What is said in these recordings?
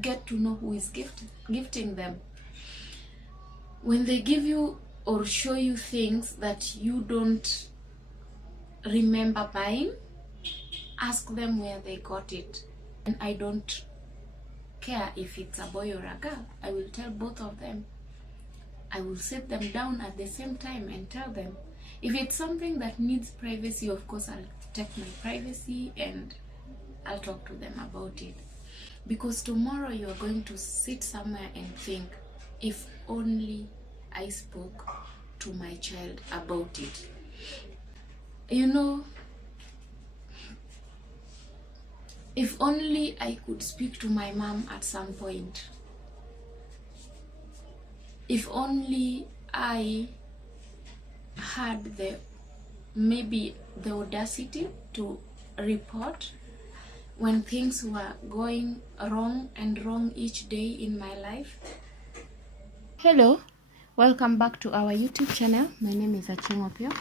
get to know who is gifting them. When they give you or show you things that you don't remember buying, ask them where they got it. And I don't care if it's a boy or a girl. I will tell both of them. I will sit them down at the same time and tell them. If it's something that needs privacy, of course I'll protect my privacy and I'll talk to them about it. Because tomorrow you are going to sit somewhere and think, if only I spoke to my child about it. You know, if only I could speak to my mom at some point. If only I had maybe the audacity to report when things were going wrong each day in my life. Hello, welcome back to our YouTube channel. My name is Achingopio.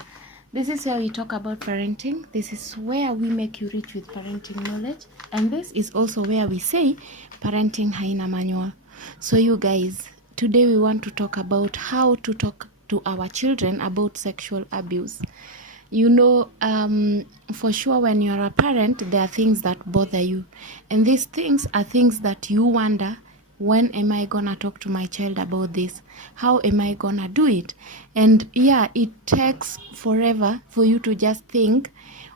This is where we talk about parenting. This is where we make you rich with parenting knowledge. And this is also where we say parenting haina manual. So you guys, today we want to talk about how to talk to our children about sexual abuse. You know, for sure when you're a parent, there are things that bother you. And these things are things that you wonder, when am I gonna talk to my child about this? How am I gonna do it? And yeah, it takes forever for you to just think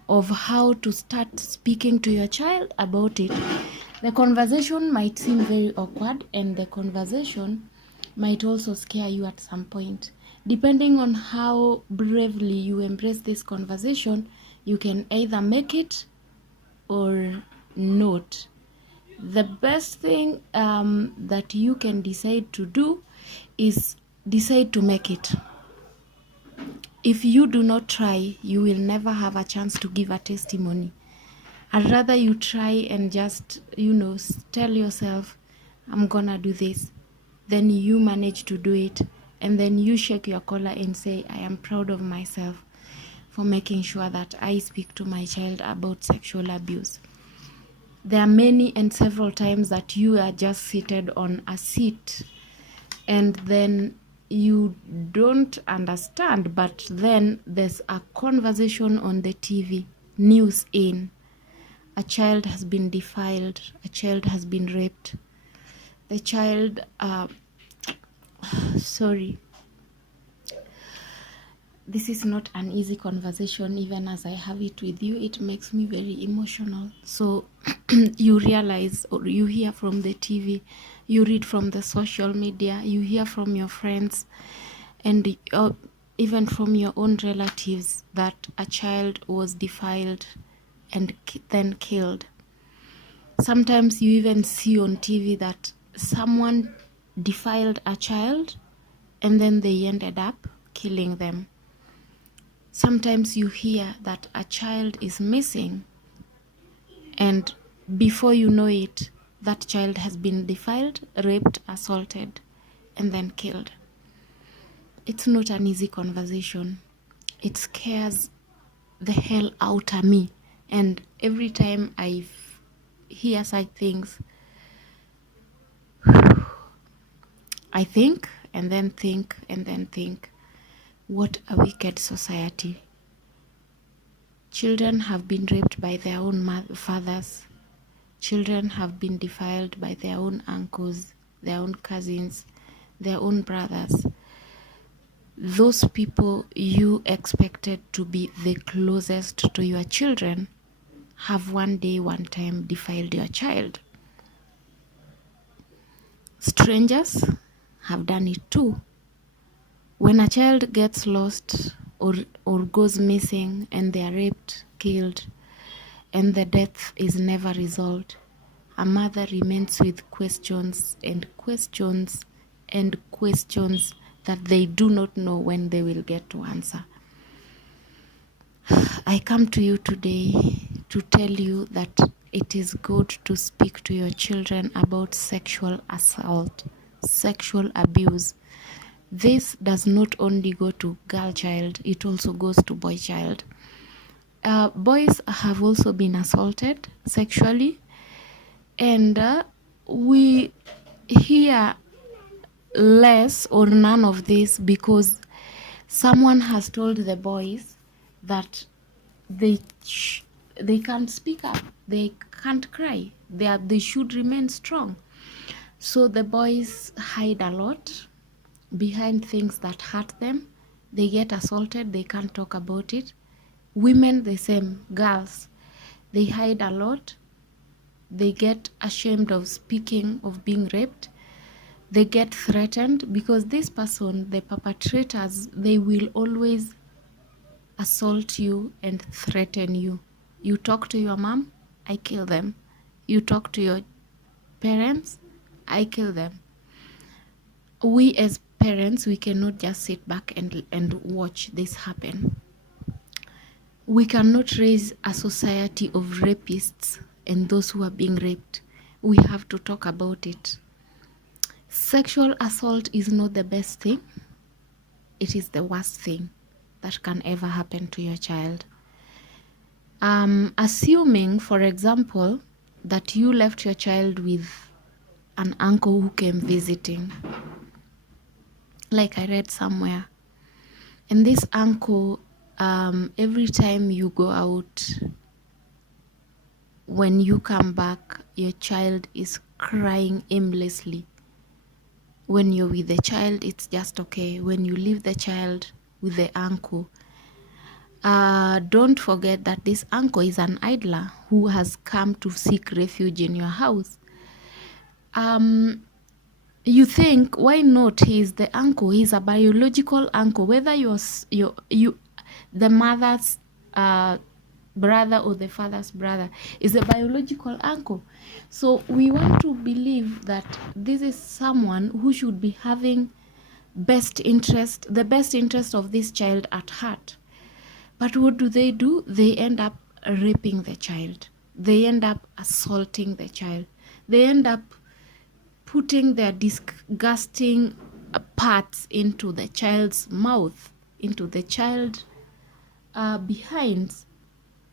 of how to start speaking to your child about it. The conversation might seem very awkward, and the conversation might also scare you at some point. Depending on how bravely you embrace this conversation, you can either make it or not. The best thing that you can decide to do is decide to make it. If you do not try, you will never have a chance to give a testimony. I'd rather you try and just, tell yourself, I'm gonna do this. Then you manage to do it. And then you shake your collar and say, I am proud of myself for making sure that I speak to my child about sexual abuse. There are many and several times that you are just seated on a seat and then you don't understand, but then there's a conversation on the TV, news in. A child has been defiled, a child has been raped. The child, this is not an easy conversation. Even as I have it with you, it makes me very emotional. So you realize, or you hear from the TV, you read from the social media, you hear from your friends, and even from your own relatives that a child was defiled and then killed. Sometimes you even see on TV that someone defiled a child and then they ended up killing them. Sometimes you hear that a child is missing and before you know it, that child has been defiled, raped, assaulted, and then killed. It's not an easy conversation. It scares the hell out of me. And every time I hear such things, I think and then think and then think, what a wicked society. Children have been raped by their own fathers. Children have been defiled by their own uncles, their own cousins, their own brothers. Those people you expected to be the closest to your children have one time defiled your child. Strangers have done it too. When a child gets lost or goes missing and they are raped, killed, and the death is never resolved, a mother remains with questions and questions and questions that they do not know when they will get to answer. I come to you today to tell you that it is good to speak to your children about sexual assault, sexual abuse. This does not only go to girl child, it also goes to boy child. Boys have also been assaulted sexually, and we hear less or none of this because someone has told the boys that they they can't speak up, they can't cry, they should remain strong. So the boys hide a lot behind things that hurt them. They get assaulted, they can't talk about it. Women the same, girls, they hide a lot. They get ashamed of speaking of being raped. They get threatened because this person, the perpetrators, they will always assault you and threaten you. You talk to your mom, I kill them. You talk to your parents, I kill them. We as parents, we cannot just sit back and watch this happen. We cannot raise a society of rapists and those who are being raped. We have to talk about it. Sexual assault is not the best thing. It is the worst thing that can ever happen to your child. Assuming, for example, that you left your child with an uncle who came visiting, like I read somewhere, and this uncle, every time you go out, when you come back, your child is crying aimlessly. When you're with the child, it's just okay. When you leave the child with the uncle, don't forget that this uncle is an idler who has come to seek refuge in your house. You think, why not? He's the uncle. He's a biological uncle. Whether you're the mother's brother or the father's brother, is a biological uncle. So we want to believe that this is someone who should be having the best interest of this child at heart. But what do? They end up raping the child. They end up assaulting the child. They end up putting their disgusting parts into the child's mouth, into the child behind.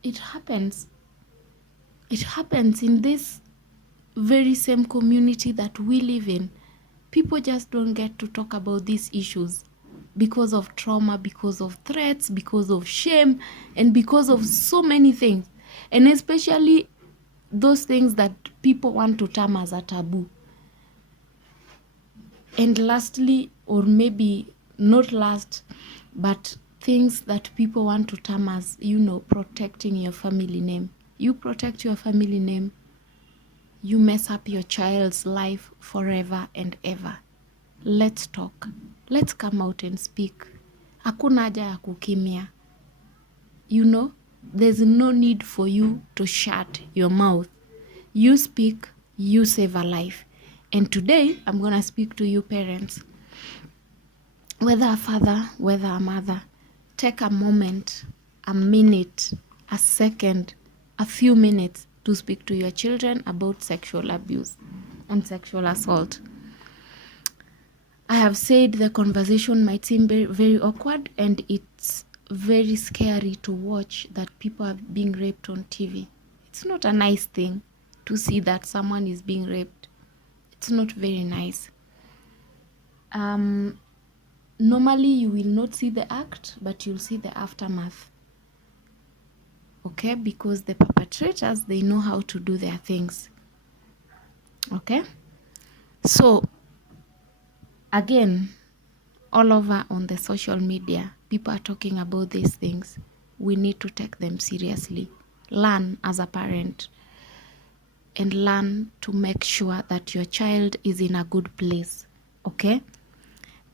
It happens in this very same community that we live in. People just don't get to talk about these issues because of trauma, because of threats, because of shame, and because of so many things, and especially those things that people want to term as a taboo. And lastly, or maybe not last, but things that people want to term as, protecting your family name. You protect your family name, you mess up your child's life forever and ever. Let's talk. Let's come out and speak. Hakuna haja ya kukimia. There's no need for you to shut your mouth. You speak, you save a life. And today, I'm going to speak to you parents. Whether a father, whether a mother, take a moment, a minute, a second, a few minutes to speak to your children about sexual abuse and sexual assault. I have said the conversation might seem very, very awkward, and it's very scary to watch that people are being raped on TV. It's not a nice thing to see that someone is being raped. It's not very nice. Normally you will not see the act, but you'll see the aftermath. Okay, because the perpetrators, they know how to do their things. Okay, so again, all over on the social media, people are talking about these things. We need to take them seriously. Learn as a parent, and learn to make sure that your child is in a good place. Okay,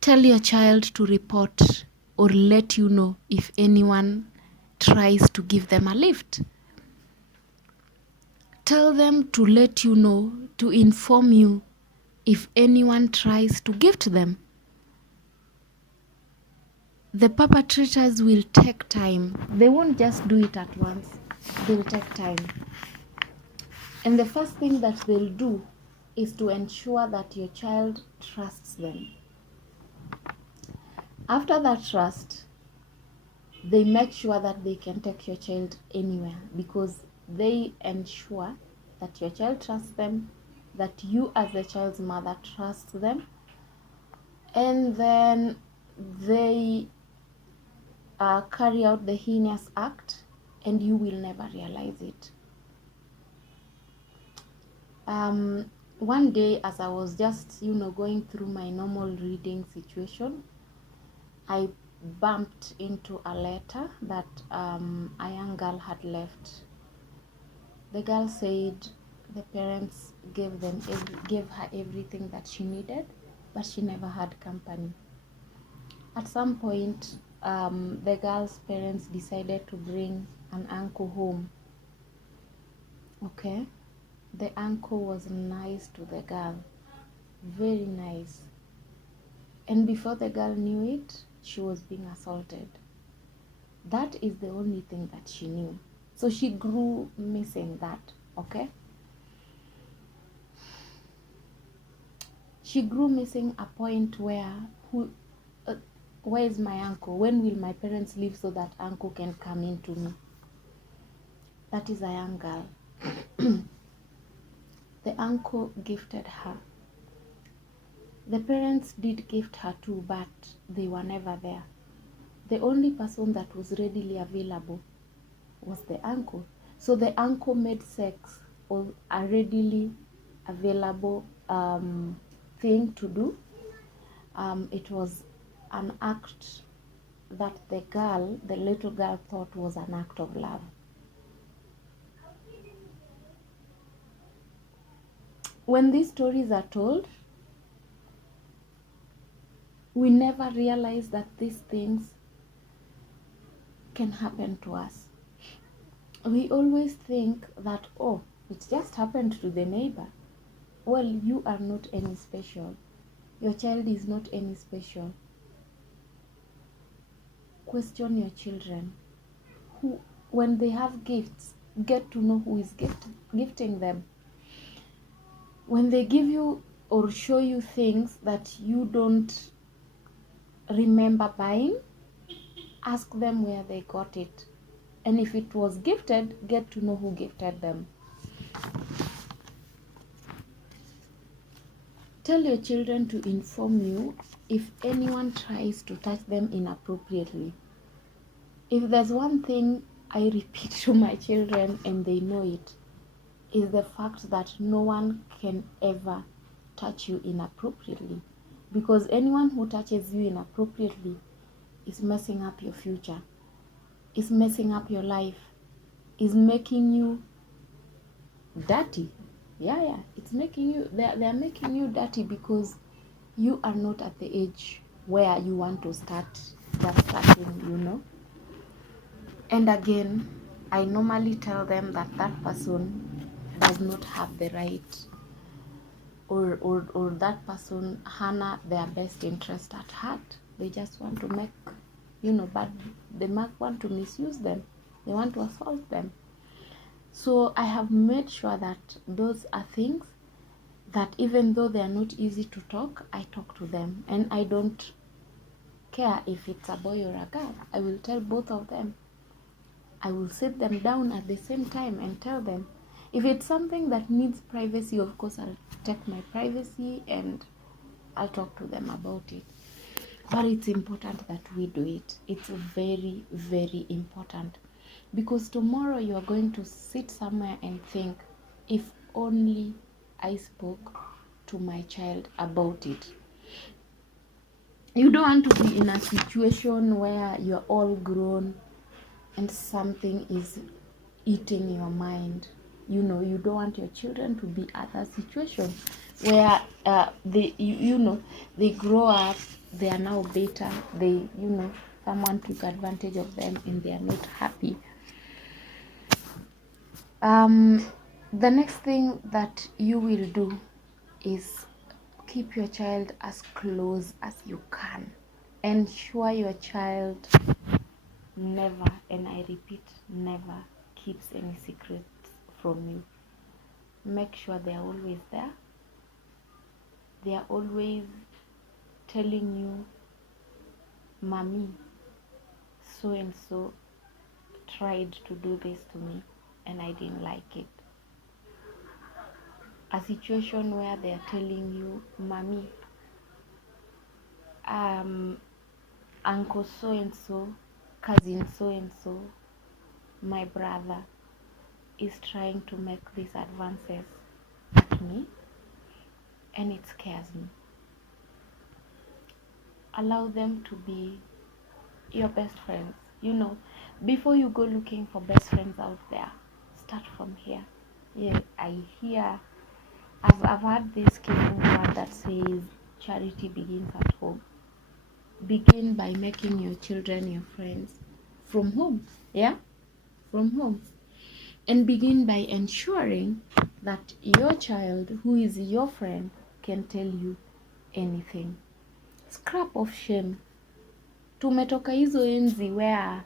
tell your child to report or let you know if anyone tries to give them a lift. Tell them to let you know, to inform you if anyone tries to gift them. The perpetrators will take time. They won't just do it at once. They'll take time. And the first thing that they'll do is to ensure that your child trusts them. After that trust, they make sure that they can take your child anywhere, because they ensure that your child trusts them, that you as the child's mother trust them, and then they carry out the heinous act and you will never realize it. One day, as I was just going through my normal reading situation, I bumped into a letter that a young girl had left. The girl said the parents gave her everything that she needed, but she never had company. At some point, the girl's parents decided to bring an uncle home. Okay, the uncle was nice to the girl, very nice, and before the girl knew it, she was being assaulted. That is the only thing that she knew. So she grew missing that. Okay, she grew missing a point where where is my uncle? When will my parents leave so that uncle can come into me? That is a young girl. The uncle gifted her. The parents did gift her too, but they were never there. The only person that was readily available was the uncle. So the uncle made sex a readily available thing to do. It was an act that the little girl thought was an act of love. When these stories are told, we never realize that these things can happen to us. We always think that, oh, it just happened to the neighbor. Well, you are not any special. Your child is not any special. Question your children. Who, when they have gifts, get to know who is gifting them. When they give you or show you things that you don't remember buying, ask them where they got it. And if it was gifted, get to know who gifted them. Tell your children to inform you if anyone tries to touch them inappropriately. If there's one thing I repeat to my children and they know it, is the fact that no one can ever touch you inappropriately. Because anyone who touches you inappropriately is messing up your future, is messing up your life, is making you dirty. Yeah, it's making you, they're making you dirty because you are not at the age where you want to start just starting. And again, I normally tell them that that person does not have the right or that person hana their best interest at heart. They just want to make, but they might want to misuse them. They want to assault them. So I have made sure that those are things that even though they are not easy to talk, I talk to them. And I don't care if it's a boy or a girl. I will tell both of them. I will sit them down at the same time and tell them. If it's something that needs privacy, of course I'll take my privacy and I'll talk to them about it. But it's important that we do it. It's very, very important. Because tomorrow you are going to sit somewhere and think, if only I spoke to my child about it. You don't want to be in a situation where you're all grown and something is eating your mind. You don't want your children to be at a situation where they grow up, they are now better, someone took advantage of them and they are not happy. The next thing that you will do is keep your child as close as you can. Ensure your child never, and I repeat, never keeps any secrets from you. Make sure they are always there. They are always telling you, Mommy, so and so tried to do this to me and I didn't like it. a situation where they are telling you, mommy, uncle so and so, cousin so and so, my brother is trying to make these advances at me and it scares me. Allow them to be your best friends. Before you go looking for best friends out there, start from here. Yeah, I've heard this killing word that says charity begins at home. Begin by making your children your friends from home. Yeah, from home. And begin by ensuring that your child, who is your friend, can tell you anything. Scrap of shame. Tumetoka hizo enzi where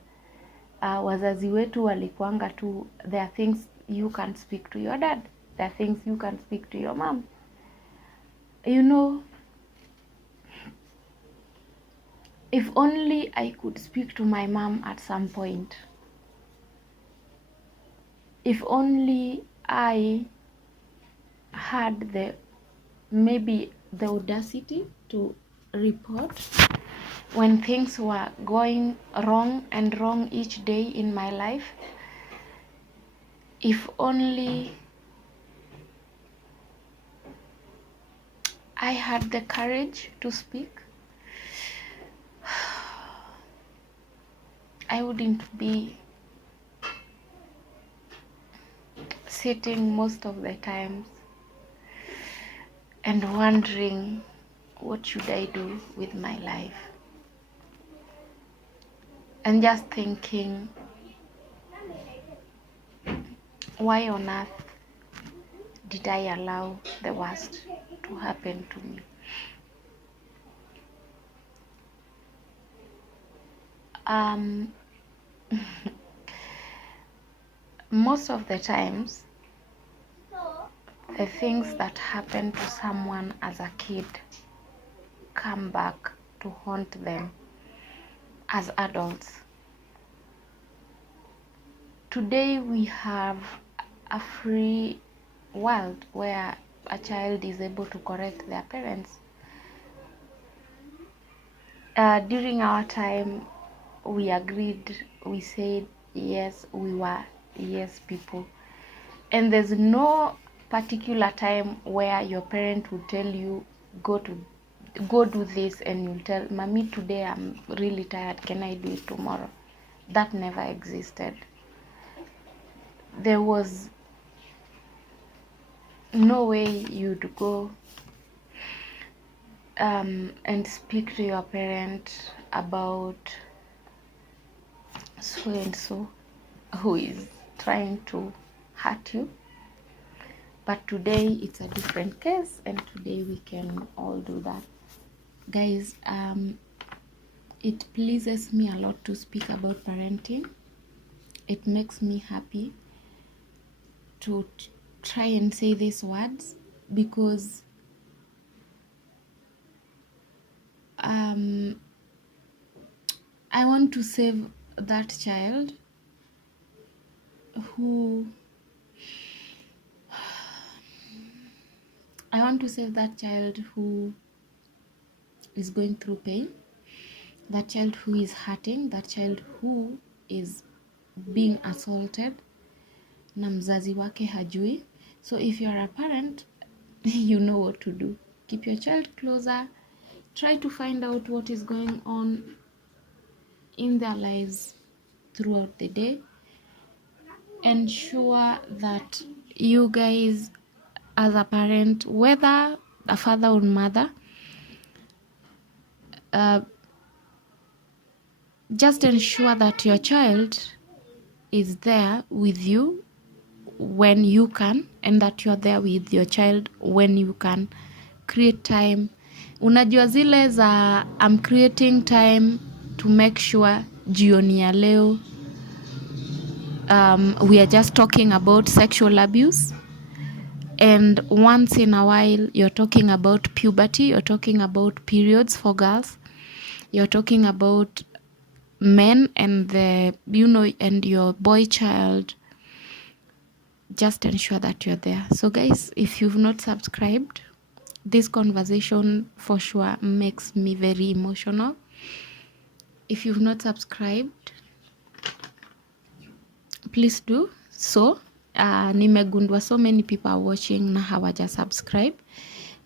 wazazi wetu walikuanga tu, there are things you can speak to your dad, there are things you can speak to your mom. If only I could speak to my mom at some point. If only I had maybe the audacity to report when things were going wrong and wrong each day in my life. If only I had the courage to speak, I wouldn't be sitting most of the times and wondering, what should I do with my life? And just thinking, why on earth did I allow the worst to happen to me? Most of the times, the things that happen to someone as a kid come back to haunt them as adults. Today we have a free world where a child is able to correct their parents. During our time, we agreed, we said yes, we were yes people. And there's no particular time where your parent will tell you, go do this, and you'll tell, mommy, today I'm really tired, can I do it tomorrow? That never existed. There was no way you'd go and speak to your parent about so and so who is trying to hurt you. But today it's a different case, and today we can all do that. Guys, it pleases me a lot to speak about parenting. It makes me happy to try and say these words because I want to save that child who is going through pain, that child who is hurting, that child who is being assaulted na mzazi wake hajui. So if you're a parent, you know what to do. Keep your child closer. Try to find out what is going on in their lives throughout the day. Ensure that you guys, as a parent, whether a father or mother, just ensure that your child is there with you when you can, and that you're there with your child when you can. Create time. Unajua zile za I'm creating time to make sure jioni ya leo we are just talking about sexual abuse, and once in a while you're talking about puberty, you're talking about periods for girls, you're talking about men and and your boy child just ensure that you're there. So guys, if you've not subscribed, this conversation for sure makes me very emotional. If you've not subscribed, please do so. Nimegundua so many people are watching na hawaja subscribe.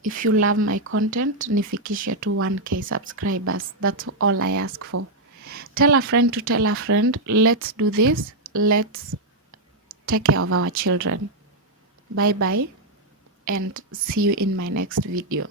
If you love my content, nifikishe to 1k subscribers. That's all I ask for. Tell a friend to tell a friend. Let's do this. Let's take care of our children. Bye bye, and see you in my next video.